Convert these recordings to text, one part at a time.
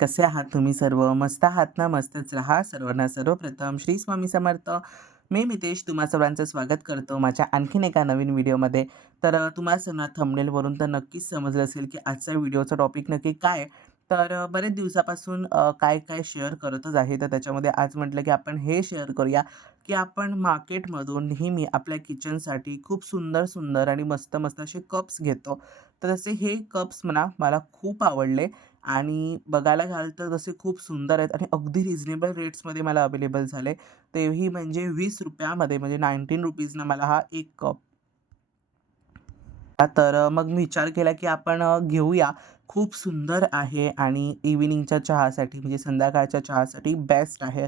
कसे आहात तुम्ही सर्व? मस्त आहात ना? मस्तच राहा. सर्वांना सर्वप्रथम श्री स्वामी समर्थ. मी मितेश तुम्हा सर्वांचं स्वागत करतो माझ्या आणखीन एका नवीन व्हिडिओमध्ये. तुम्हाला सर्वांना थंबनेलवरून तर नक्कीच समजलं असेल, की आजच्या व्हिडिओचा टॉपिक नक्की काय आहे? बरेच दिवसापासून काय-काय शेअर करतच आहे. तर त्याच्यामध्ये आज म्हटलं, की आपण हे शेअर करूया, की आपण मार्केटमधून नेहमी आपल्या किचनसाठी खूप सुंदर-सुंदर आणि मस्त-मस्त असे कप्स घेतो. तर तसे हे कप्स मला खूप आवडले आणि बघायला घ्याल तर तसे खूप सुंदर आहेत आणि अगदी रिझनेबल रेट्समध्ये मला अवेलेबल झाले. तेही म्हणजे ₹20 मध्ये म्हणजे ₹19 ना मला हा 1 कप. मग मी विचार केला की आपण घेऊया. खूप सुंदर आहे आणि इव्हनिंगच्या चहासाठी म्हणजे संध्याकाळच्या चहासाठी बेस्ट आहे.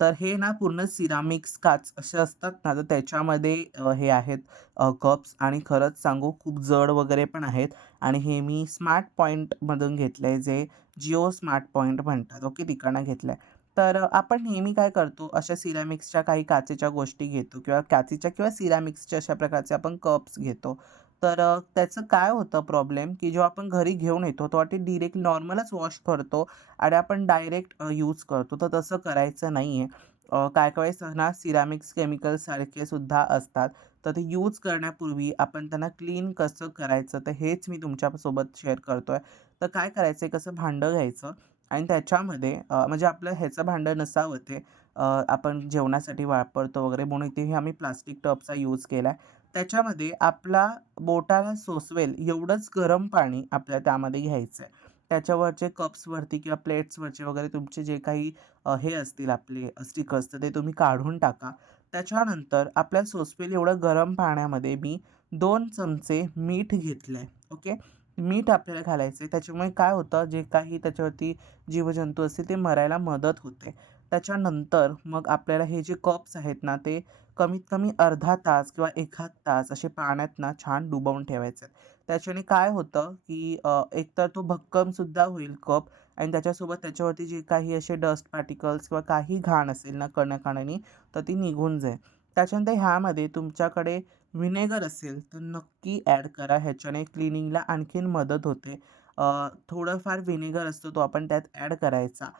तर हे ना पूर्ण सिरामिक्स काच असे असतात ना, तर त्याच्यामध्ये हे आहेत कप्स आणि खरंच सांगू खूप जड वगैरे पण आहेत आणि हे मी स्मार्ट पॉइंटमधून घेतलंय, जे जिओ स्मार्ट पॉइंट म्हणतात. ओके, तिकडनं घेतलंय. आपण नेहमी काय करतो, अशा सिरॅमिक्सच्या काही काचेच्या गोष्टी घेतो किंवा काचेच्या किंवा सिरॅमिक्सच्या अशा प्रकारचे आपण कप्स घेतो. त्याचं काय होतं प्रॉब्लेम, की जेव्हा आपण घरी घेऊन येतो, तेव्हा ते डायरेक्ट नॉर्मलच वॉश करतो आणि आपण डायरेक्ट यूज करतो. तर तसं करायचं नाही आहे. काही-काही वेळेस ना सिरॅमिक्स केमिकल्ससारखे सुद्धा असतात. तर ते यूज करण्यापूर्वी आपण त्यांना क्लीन कसं करायचं, तर हेच मी तुमच्यासोबत शेअर करतोय. तर काय करायचं, एक असं भांडं घ्यायचं आणि त्याच्यामध्ये म्हणजे आपलं ह्याचं भांडं नसावं ते. आपण जेवणासाठी वापरतो वगैरे म्हणून इथेही आम्ही प्लास्टिक टबचा यूज केलाय. त्याच्यामध्ये आपला बोटाला सोसवेल एवढंच गरम पाणी आपल्याला त्यामध्ये घ्यायचं आहे. त्याच्यावरचे कप्सवरती किंवा प्लेट्सवरचे वगैरे तुमचे जे काही हे असतील आपले स्टिकर्स तर ते तुम्ही काढून टाका. त्याच्यानंतर आपल्याला सोसवेल एवढं गरम पाण्यामध्ये मी 2 चमचे मीठ घेतलंय. ओके. मीठ आपल्याला घालायचं आहे. त्याच्यामुळे काय होतं, जे काही त्याच्यावरती जीवजंतू असतील ते मरायला मदत होते. त्याच्यानंतर मग आपल्याला हे जे कप्स आहेत ना, ते कमीत कमी अर्धा तास किंवा 1 तास असे पाण्यात ना छान डुबवून ठेवायचे आहेत. त्याच्याने काय होतं, की एकतर तो भक्कमसुद्धा होईल कप आणि त्याच्यासोबत त्याच्यावरती जे काही असे डस्ट पार्टिकल्स किंवा काही घाण असेल ना कणाकणानी, तर ती निघून जाईल. त्याच्यानंतर ह्यामध्ये तुमच्याकडे व्हिनेगर असेल, तर नक्की ॲड करा. ह्याच्याने क्लीनिंगला आणखीन मदत होते. थोडंफार व्हिनेगर असतो, तो आपण त्यात ॲड करायचा.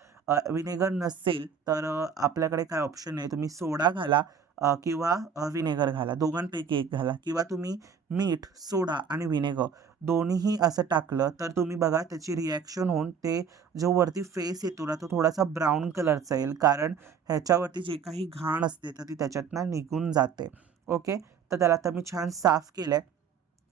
व्हिनेगर नसेल, आपल्याकडे काय ऑप्शन आहे, तुम्ही सोडा घाला किंवा व्हिनेगर घाला. दोघांपैकी एक घाला किंवा तुम्ही मीठ, सोडा आणि व्हिनेगर दोन्हीही असं टाकलं, तर तुम्ही बघा त्याची रिएक्शन होऊन ते जो वरती फेस येतो ना, तो थोडासा ब्राउन कलरचा येईल. कारण ह्याच्यावरती जे काही घाण असते, तर ती त्याच्यातनं निघून जाते. ओके. तर त्याला आता मी छान साफ केलंय.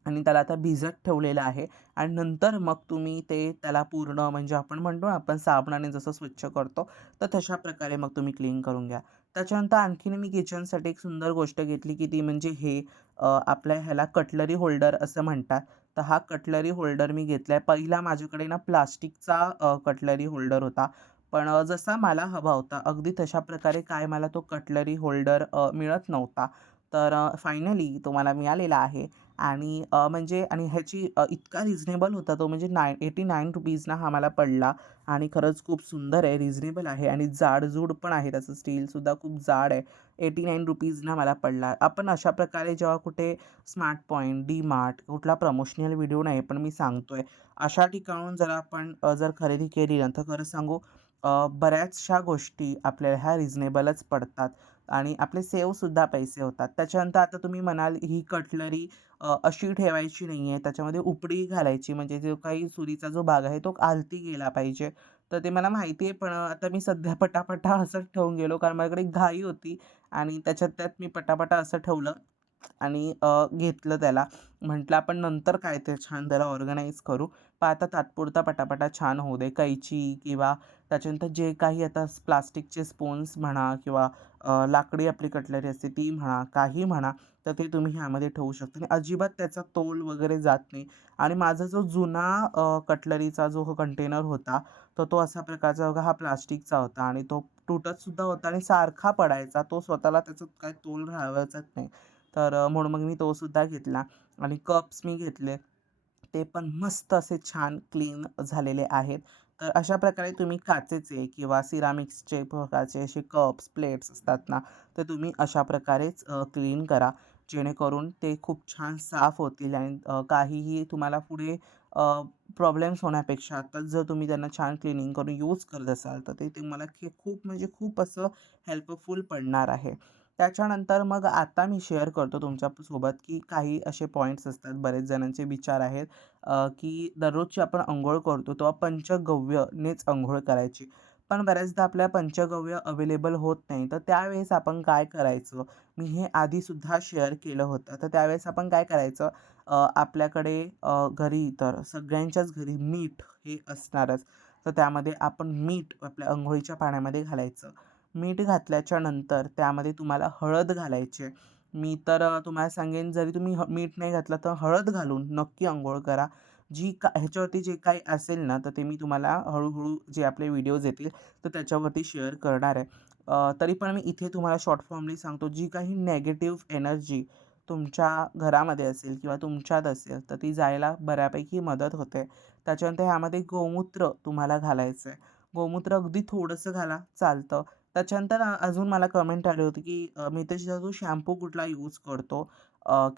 आणि त्याला आता भिजत ठेवलेलं आहे आणि नंतर मग तुम्ही त्याला पूर्ण म्हणजे आपण म्हणतो ना आपण साबणाने जसं स्वच्छ करतो, तर तशा प्रकारे मग तुम्ही क्लीन करून घ्या. त्याच्यानंतर आणखीन मी किचनसाठी एक सुंदर गोष्ट घेतली, की ती म्हणजे आपल्या ह्याला कटलरी होल्डर असं म्हणतात. तर हा कटलरी होल्डर मी घेतलाय. पहिला माझ्याकडे ना प्लास्टिकचा कटलरी होल्डर होता. पण जसा मला हवा होता अगदी तशा प्रकारे काय मला तो कटलरी होल्डर मिळत नव्हता. फायनली तो मला मिळालेला आहे आणि ह्याची इतका रिझनेबल होता तो म्हणजे ₹89 ना हा मला पडला आणि खरंच खूप सुंदर आहे, रिझनेबल आहे आणि जाडजूड पण आहे. त्याचं स्टीलसुद्धा खूप जाड आहे. ₹89 ना मला पडला. आपण अशा प्रकारे जेव्हा कुठे स्मार्ट पॉइंट, डी-मार्ट कुठला प्रमोशनल व्हिडिओ नाही, पण मी सांगतोय. अशा ठिकाणून जर खरेदी केली ना, तर खरं सांगू बऱ्याचशा गोष्टी आपल्याला ह्या रिझनेबलच पडतात आणि आपले सेव्हसुद्धा पैसे होतात. त्याच्यानंतर आता तुम्ही म्हणाल ही कटलरी अशी ठेवायची नाही आहे, त्याच्यामध्ये उपडी घालायची म्हणजे जो काही सुरीचा जो भाग आहे तो आलती गेला पाहिजे. तर ते मला माहिती आहे, पण आता मी सध्या पटापटा असंच ठेवून गेलो कारण माझ्याकडे घाई होती आणि त्याच्यात त्यात मी पटापटा असं ठेवलं आणि घेतलं त्याला. म्हटलं आपण नंतर काय ते छान त्याला ऑर्गनाइज करू. पण आता तात्पुरता पटापटा छान होऊ दे. कैची किंवा त्याच्यानंतर जे काही आता प्लास्टिकचे स्पून्स म्हणा किंवा लाकडी आपली कटलरी असते ती म्हणा, काही म्हणा, तर ते तुम्ही ह्यामध्ये ठेवू शकता आणि अजिबात त्याचा तोल वगैरे जात नाही. आणि माझा जो जुना कटलरीचा जो कंटेनर होता, तर तो अशा प्रकारचा बघा हा प्लास्टिकचा होता आणि तो तुटतसुद्धा होता आणि सारखा पडायचा. तो स्वतःला त्याचा काही तोल राहावायचाच नाही. म्हणून मग मी तो सुद्धा घेतला आणि कप्स मी घेतले. ते पण मस्त असे छान क्लीन झालेले आहेत. तर अशा प्रकारे तुम्ही काचेचे किंवा सिरामिक्सचे प्रकारचे असे कप्स, प्लेट्स असतात ना, तर तुम्ही अशा प्रकारेच क्लीन करा. जेणेकरून ते खूप छान साफ होतील आणि काहीही तुम्हाला पुढे प्रॉब्लेम्स होण्यापेक्षा आत्ताच जर तुम्ही त्यांना छान क्लीनिंग करून यूज करत असाल, तर ते तुम्हाला खूप म्हणजे खूप असं हेल्पफुल पडणार आहे. त्याच्यानंतर मग आता मी शेअर करतो तुमच्यासोबत, की काही असे पॉइंट्स असतात, बरेच जणांचे विचार आहेत, की दररोजची आपण अंघोळ करतो तेव्हा पंचगव्यनेच अंघोळ करायची. पण बऱ्याचदा आपल्या पंचगव्य अवेलेबल होत नाही, तर त्यावेळेस आपण काय करायचं? मी हे आधीसुद्धा शेअर केलं होतं. तर त्यावेळेस आपण काय करायचं? आपल्याकडे घरी तर सगळ्यांच्याच घरी मीठ हे असणारच. तर त्यामध्ये आपण मीठ आपल्या अंघोळीच्या पाण्यामध्ये घालायचं. मीठ घातल्याच्या नंतर त्यामध्ये तुम्हाला हळद घालायची आहे. मी तर तुम्हाला सांगेन, जरी तुम्ही मीठ नाही घातलं तर हळद घालून नक्की अंघोळ करा. ह्याच्यावरती जे काही असेल ना, तर ते मी तुम्हाला हळू जे आपले व्हिडिओज येतील तर त्याच्यावरती शेअर करणार आहे. तरी पण मी इथे तुम्हाला शॉर्ट फॉर्मली सांगतो, जी काही निगेटिव्ह एनर्जी तुमच्या घरामध्ये असेल किंवा तुमच्यात असेल, तर ती जायला बऱ्यापैकी मदत होते. त्याच्यानंतर ह्यामध्ये गोमूत्र तुम्हाला घालायचं आहे. गोमूत्र अगदी थोडंसं घाला, चालतं. त्याच्यानंतर अजून मला कमेंट आली होती, की "मितेशदा, तू शॅम्पू कुठला यूज करतो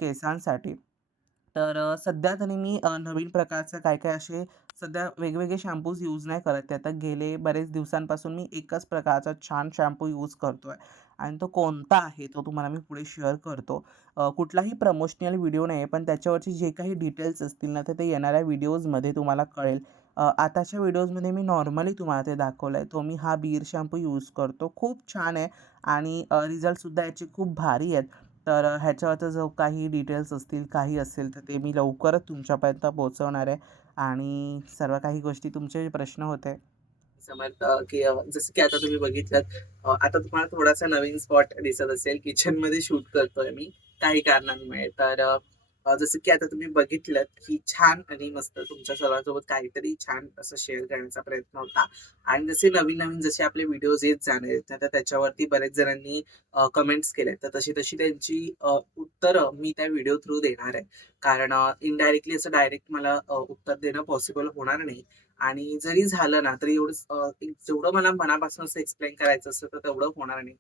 केसांसाठी?" तर सध्या तरी मी नवीन प्रकारचे काय-काय असे सध्या वेगवेगळे शॅम्पूज यूज नाही करत आहे. आता गेले बरेच दिवसांपासून मी एकच प्रकारचा छान शॅम्पू यूज करतोय आणि तो कोणता आहे, तो तुम्हाला मी पुढे शेअर करतो. कुठलाही प्रमोशनल व्हिडिओ नाही आहे, पण त्याच्यावरचे जे काही डिटेल्स असतील ना, तर ते येणाऱ्या व्हिडिओजमध्ये तुम्हाला कळेल. आताच्या व्हिडिओजमध्ये मी नॉर्मली तुम्हाला ते दाखवलं आहे. तो मी हा बीर शॅम्पू यूज करतो. खूप छान आहे आणि रिझल्टसुद्धा याचे खूप भारी आहेत. तर ह्याच्यावरचा जो काही डिटेल्स असतील, काही असेल, तर ते मी लवकरच तुमच्यापर्यंत पोहोचवणार आहे आणि सर्व काही गोष्टी तुमचे प्रश्न होते. समजतं, की जसं की आता तुम्ही बघितलंत, आता तुम्हाला थोडासा नवीन स्पॉट दिसत असेल. किचनमध्ये शूट करतोय मी काही कारणांमुळे. तर जसं की आता तुम्ही बघितलंत, की छान आणि मस्त तुमच्या सर्वांसोबत काहीतरी छान असं शेअर करण्याचा प्रयत्न होता. आणि जसे नवीन-नवीन जसे आपले व्हिडिओज येत जाणार आहेत, तर त्याच्यावरती बरेच जणांनी कमेंट्स केल्यात. तर तशी-तशी त्यांची उत्तरं मी त्या व्हिडिओ थ्रू देणार आहे. कारण इनडायरेक्टली असं डायरेक्ट मला उत्तर देणं पॉसिबल होणार नाही. आणि जरी झालं ना, तरी एवढंच जेवढं मला मनापासून असं एक्सप्लेन करायचं असतं, तर तेवढं होणार नाही.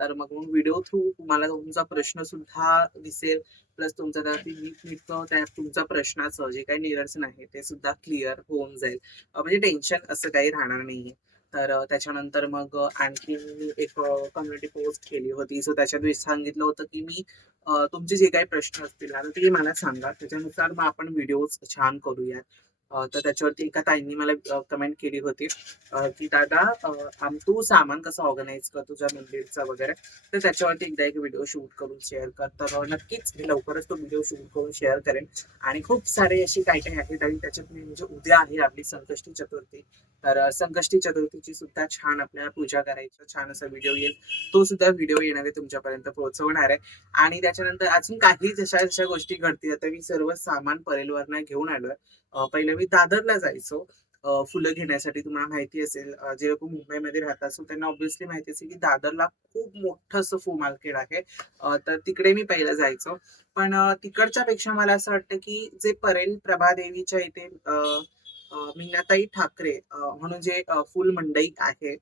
तर मग व्हिडिओ थ्रू तुम्हाला तुमचा प्रश्नसुद्धा दिसेल, प्लस तुमचं त्यावरती नीटनेटकं त्या तुमच्या प्रश्नाचं जे काही निरसन आहे, ते सुद्धा क्लिअर होऊन जाईल. म्हणजे टेन्शन असं काही राहणार नाहीये. तर त्याच्यानंतर मग आणखीन मी एक कम्युनिटी पोस्ट केली होती. सो त्याच्यात मी सांगितलं होतं, की मी तुमचे जे काही प्रश्न असतील ना, तर ते मला सांगा. त्याच्यानुसार मग आपण व्हिडिओज छान करूयात. तर त्याच्यावरती एका ताईंनी मला कमेंट केली होती, की "दादा, तू सामान कसं ऑर्गनाइज करतो तुझ्या मंदिरचं वगैरे, तर त्याच्यावरती एकदा एक व्हिडिओ शूट करून शेअर कर." तर नक्कीच मी लवकरच तो व्हिडिओ शूट करून शेअर करेन. आणि खूप सारे असे काही-काही आहेत आणि त्याच्यात मी म्हणजे उद्या आहे आपली संकष्टी चतुर्थी. तर संकष्टी चतुर्थीची सुद्धा छान आपल्याला पूजा करायची, छान असा व्हिडिओ येईल. तो सुद्धा व्हिडिओ येणार आहे, तुमच्यापर्यंत पोहोचवणार आहे. आणि त्याच्यानंतर अजून काही जशा-जशा गोष्टी घडतील, आता मी सर्व सामान परेलवरनं घेऊन आलोय. पहिलं मी दादरला जायचो फुलं घेण्यासाठी. तुम्हाला माहिती असेल, जे लोकं मुंबईमध्ये राहतात, सो त्यांना ऑब्व्हियसली माहिती असेल, की दादरला खूप मोठं असं फूल मार्केट आहे. तर तिकडे मी पहिलं जायचो. पण तिकडच्या पेक्षा मला असं वाटतं, की जे परेल प्रभादेवीच्या इथे मीनाताई ठाकरे म्हणून जे फूल मंडई आहे.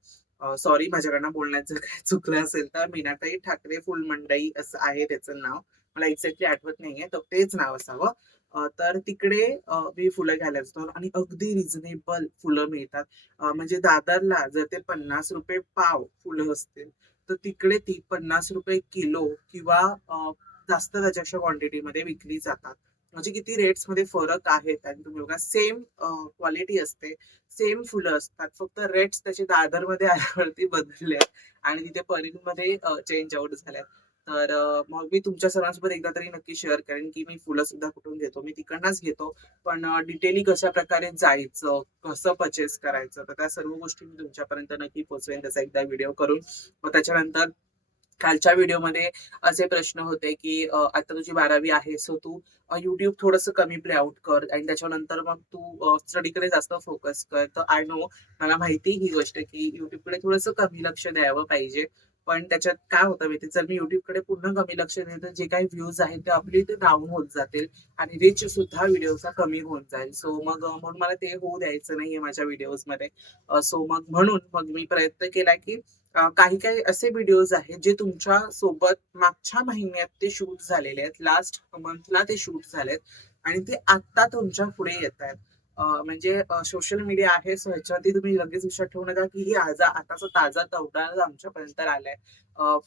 सॉरी माझ्याकडनं बोलण्यात जर काही चुकलं असेल तर. मीनाताई ठाकरे फुल मंडई असं आहे त्याचं नाव. मला एक्झॅक्टली आठवत नाहीये, तर तेच नाव असावं. तर तिकडे मी फुलं घ्यायला जातो आणि अगदी रिझनेबल फुलं मिळतात. म्हणजे दादरला जर ते ₹50 पाव फुलं असतील, तर तिकडे ती ₹50 किलो किंवा जास्त त्याच्यापेक्षा क्वांटिटीमध्ये विकली जातात. म्हणजे किती रेट्समध्ये फरक आहेत आणि तुम्ही बघा, सेम क्वालिटी असते, सेम फुलं असतात. फक्त रेट्स त्याचे दादरमध्ये आल्यावरती बदलले आणि तिथे परीमध्ये चेंज आउट झाल्यात. तर मग मी तुमच्या सर्वांसोबत एकदा तरी नक्की शेअर करेन, की मी फुलं सुद्धा कुठून घेतो. मी तिकडनंच घेतो. पण डिटेली कशाप्रकारे जायचं, कसं पर्चेस करायचं, तर त्या सर्व गोष्टी मी तुमच्यापर्यंत नक्की पोहोचवेन त्याचा एकदा व्हिडिओ करून. मग त्याच्यानंतर कालच्या व्हिडिओमध्ये असे प्रश्न होते, की आता तुझी 12वी आहे, सो तू YouTube थोडंसं कमी प्ले आउट कर आणि त्याच्यानंतर मग तू स्टडीकडे जास्त फोकस कर. तर आय नो, मला माहिती ही गोष्ट, की YouTubeकडे थोडंसं कमी लक्ष द्यावं पाहिजे. पण त्याच्यात काय होतं माहिती, जर मी YouTubeकडे पूर्ण कमी लक्ष दिलं, तर जे काही व्ह्यूज आहेत ते आपले ते डाउन होत जातील आणि रीच सुद्धा व्हिडिओचा कमी होत जाईल. सो मग म्हणून मला ते होऊ द्यायचं नाहीये माझ्या व्हिडिओजमध्ये. सो मग म्हणून मग मी प्रयत्न केला, की काही-काही असे व्हिडिओज आहेत, जे तुमच्या सोबत मागच्या महिन्यात ते शूट झालेले आहेत. लास्ट मंथला ते शूट झालेत आणि ते आत्ता तुमच्या पुढे येतायत. म्हणजे सोशल मीडिया आहे, सो ह्याच्यावरती तुम्ही लगेच विश्वास ठेवू नका, की ही आताचा ताजा तवडा आमच्यापर्यंत आलाय.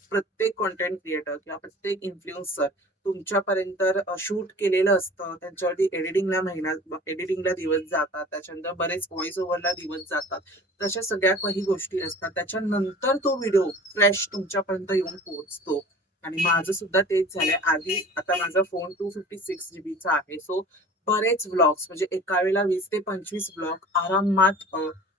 प्रत्येक कंटेंट क्रिएटर किंवा प्रत्येक इन्फ्लुएन्सर तुमच्यापर्यंत शूट केलेलं असतं. त्यांच्यावरती एडिटिंगला दिवस जातात. त्याच्यानंतर बरेच व्हॉईस ओव्हरला दिवस जातात. तशा सगळ्या काही गोष्टी असतात. त्याच्यानंतर तो व्हिडिओ फ्रेश तुमच्यापर्यंत येऊन पोहोचतो. आणि माझं सुद्धा तेच झालंय. आधी आता माझा फोन 256 जीबीचा आहे. सो बरेच व्लॉग्स म्हणजे एका वेळेला 20 ते 25 व्लॉग आरामात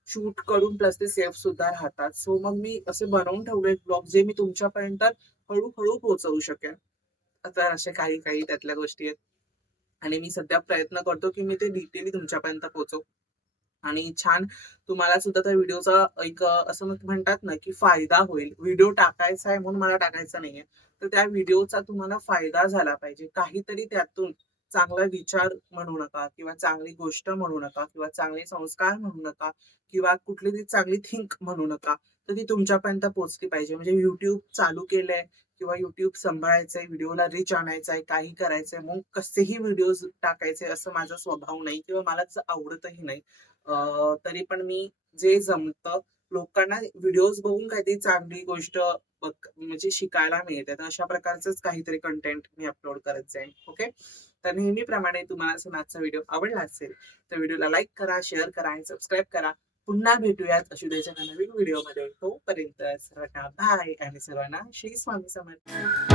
शूट करून प्लस ते सेव्ह सुद्धा राहतात. सो मग मी असे बनवून ठेवले ब्लॉग जे मी तुमच्यापर्यंत हळू-हळू पोहोचवू शकेन. तर असे काही-काही त्यातल्या गोष्टी आहेत. आणि मी सध्या प्रयत्न करतो, की मी ते डिटेली तुमच्यापर्यंत पोहोचवू. आणि छान तुम्हाला सुद्धा त्या व्हिडिओचा एक असं म्हणतात ना, की फायदा होईल. व्हिडिओ टाकायचा आहे म्हणून मला टाकायचा नाहीये. तर त्या व्हिडिओचा तुम्हाला फायदा झाला पाहिजे. काहीतरी त्यातून चांगला विचार म्हणू नका किंवा चांगली गोष्ट म्हणू नका किंवा चांगले संस्कार म्हणू नका किंवा कुठली तरी चांगली थिंक म्हणू नका. तर ती तुमच्यापर्यंत पोहोचली पाहिजे. म्हणजे YouTube चालू केलंय किंवा YouTube सांभाळायचंय, व्हिडिओला रीच आणायचंय, काही करायचंय, मग कसेही व्हिडिओज टाकायचे असं माझा स्वभाव नाही किंवा मला तसं आवडतही नाही. तरी पण मी जे जमतं लोकांना व्हिडिओज बघून काहीतरी चांगली गोष्ट म्हणजे शिकायला मिळते. तर अशा प्रकारचंच काहीतरी कंटेंट मी अपलोड करत जाईन. ओके. तर नेहमीप्रमाणे तुम्हाला जर माझा व्हिडिओ आवडला असेल, तर व्हिडिओला लाईक करा, शेअर करा आणि सबस्क्राईब करा. पुन्हा भेटूयात अशुदेच्या नवीन व्हिडिओमध्ये. तोपर्यंत सर्वांना बाय आणि सर्वांना श्री स्वामी समर्थ.